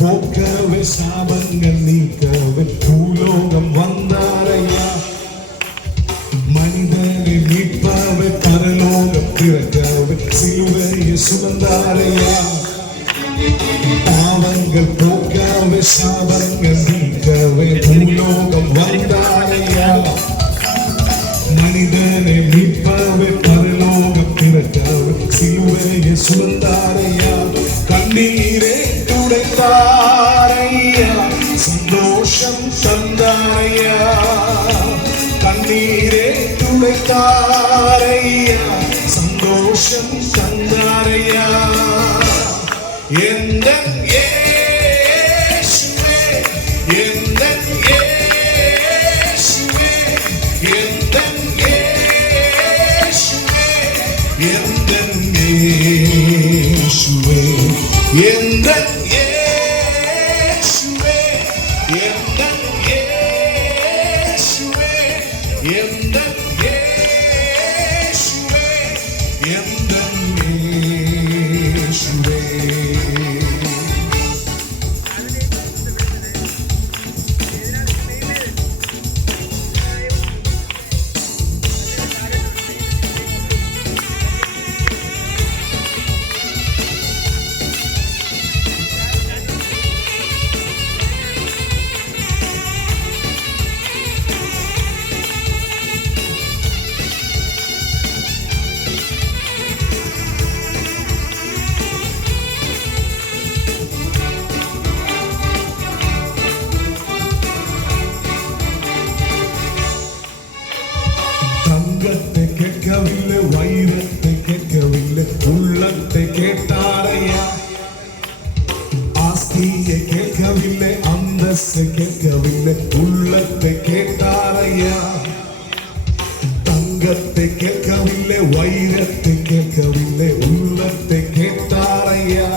போக்கவே சாபங்கள் நீக்கவே பூலோகம் வந்தாரையா. மனிதனை மீட்பவே பரலோகம் திறக்கவே சிலுவையை சுமந்தாரையா. பாவங்கள் போக்கவே சாபங்கள் நீக்கவே பூலோகம் வந்தாரையா. மனிதனை மீட்பவே பரலோகம் திறக்கவே சிலுவையை சுமந்தாரையா. கண்ணீரே துடைத்தாரையா, சந்தோஷம் தந்தாரையா. கண்ணீரே துடைத்தாரையா, சந்தோஷம் தந்தாரையா. எந்தன் இயேசுவே, எந்தன் இயேசுவே, எந்தன் இயேசுவே, எந்தன் இயேசுவே, எந்தன் இயேசுவே, எந்தன் இயேசுவே, எந்தன் இயேசுவே, எந்தன் இயேசுவே. தங்கத்தை கேட்கவில்லை, வைரத்தை கேட்கவில்லை, உள்ளத்தை கேட்டாரையா. ஆஸ்தியை கேட்கவில்லை, அந்தஸ்தை கேட்கவில்லை, உள்ளத்தை கேட்டாரையா. தங்கத்தை கேட்கவில்லை, வைரத்தை கேட்கவில்லை, உள்ளத்தை கேட்டாரையா.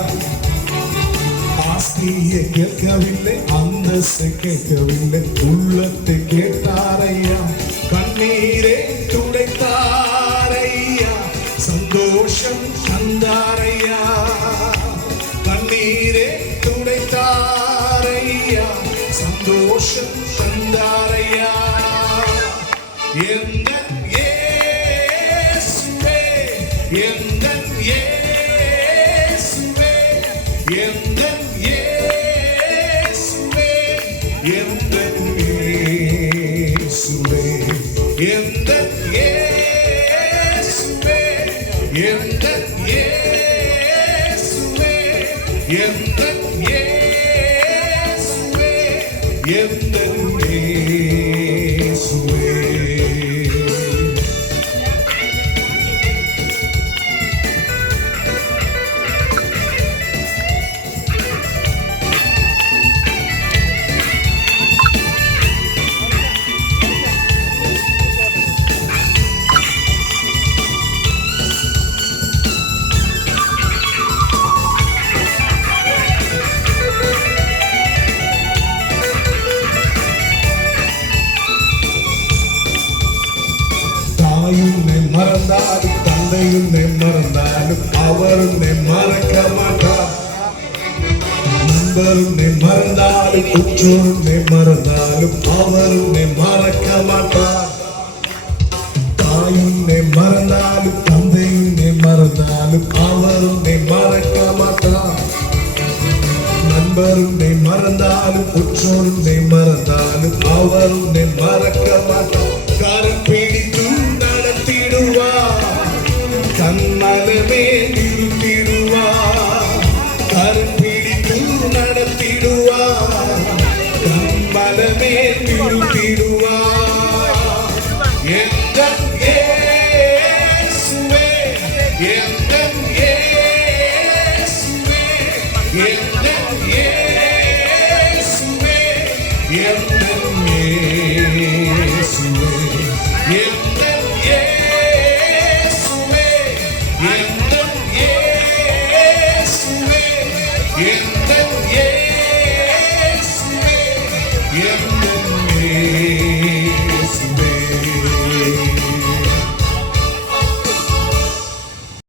ஆஸ்தியை கேட்கவில்லை, அந்தஸ்தை கேட்கவில்லை, உள்ளத்தை கேட்டாரையா. கண்ணீரே துடைத்தாரையா, சந்தோஷம் தந்தாரையா. கண்ணீரே துடைத்தாரையா, சந்தோஷம் தந்தாரையா. எந்தன் இயேசுவே, எந்தன் இயேசுவே, எந்தன் இயேசுவே, எந்தன் இயேசுவே, எந்தன் இயேசுவே, எந்தன் இயேசுவே, எந்தன் இயேசுவே, எந்தன் இயேசுவே. தாயுன்னை மறந்தாலும் தந்தையுன்னை மறந்தாலும் அவருன்னை மறக்க மாட்டார். நண்பருன்னை மறந்தாலும் உற்றோருன்னை மறந்தாலும் அவருன்னை மறக்க மாட்டார். தாயுன்னை மறந்தாலும் தந்தையுன்னை மறந்தாலும் அவருன்னை மறக்க மாட்டார். நண்பருன்னை மறந்தாலும் உற்றோருன்னை மறந்தாலும் அவருன்னை மறக்க மாட்டார். கரம் பிடித்து நடத்திடுவார், கண்மலமே நிறுத்திடுவார். கரம் பிடித்து நடத்திடுவார், கண்மலமே நிறுத்திடுவார். எந்தன் இயேசுவே, என்